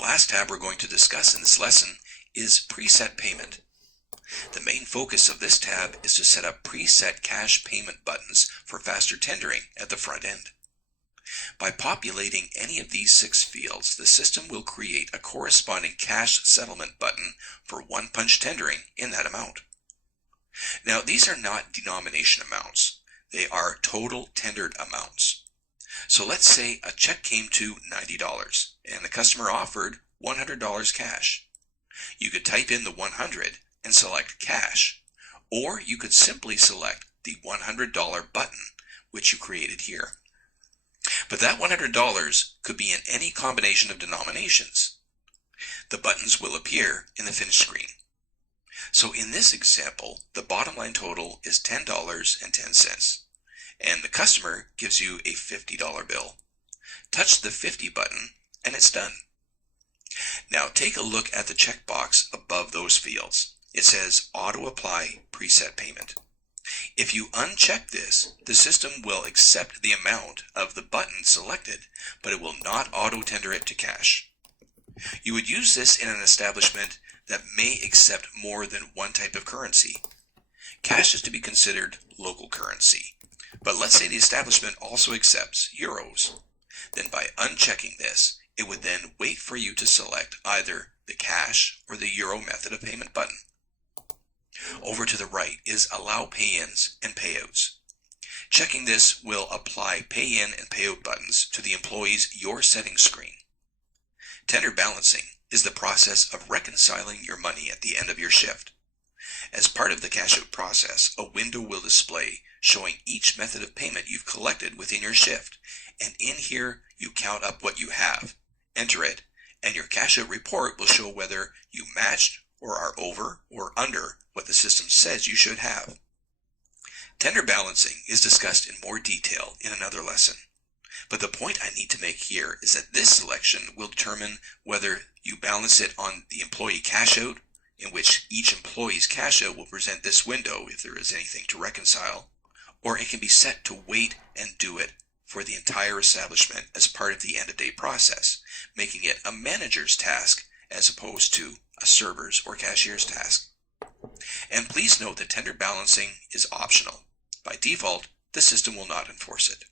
last tab we're going to discuss in this lesson is Preset Payment. The main focus of this tab is to set up preset cash payment buttons for faster tendering at the front end. By populating any of these 6 fields, the system will create a corresponding cash settlement button for one-punch tendering in that amount. Now, these are not denomination amounts. They are total tendered amounts. So let's say a check came to $90 and the customer offered $100 cash. You could type in the 100 and select cash, or you could simply select the $100 button, which you created here. But that $100 could be in any combination of denominations. The buttons will appear in the finish screen. So in this example, the bottom line total is $10.10, and the customer gives you a $50 bill. Touch the 50 button and it's done. Now take a look at the checkbox above those fields. It says Auto Apply Preset Payment. If you uncheck this, the system will accept the amount of the button selected, but it will not auto-tender it to cash. You would use this in an establishment that may accept more than one type of currency. Cash is to be considered local currency. But let's say the establishment also accepts euros. Then by unchecking this, it would then wait for you to select either the cash or the euro method of payment button. Over to the right is Allow Pay-ins and Payouts. Checking this will apply Pay-in and Payout buttons to the employee's Your Settings screen. Tender balancing is the process of reconciling your money at the end of your shift. As part of the cash out process, a window will display showing each method of payment you've collected within your shift, and in here you count up what you have, enter it, and your cash out report will show whether you matched or are over or under what the system says you should have. Tender balancing is discussed in more detail in another lesson. But the point I need to make here is that this selection will determine whether you balance it on the employee cash out, in which each employee's cash out will present this window if there is anything to reconcile, or it can be set to wait and do it for the entire establishment as part of the end-of-day process, making it a manager's task as opposed to a server's or cashier's task. And please note that tender balancing is optional. By default, the system will not enforce it.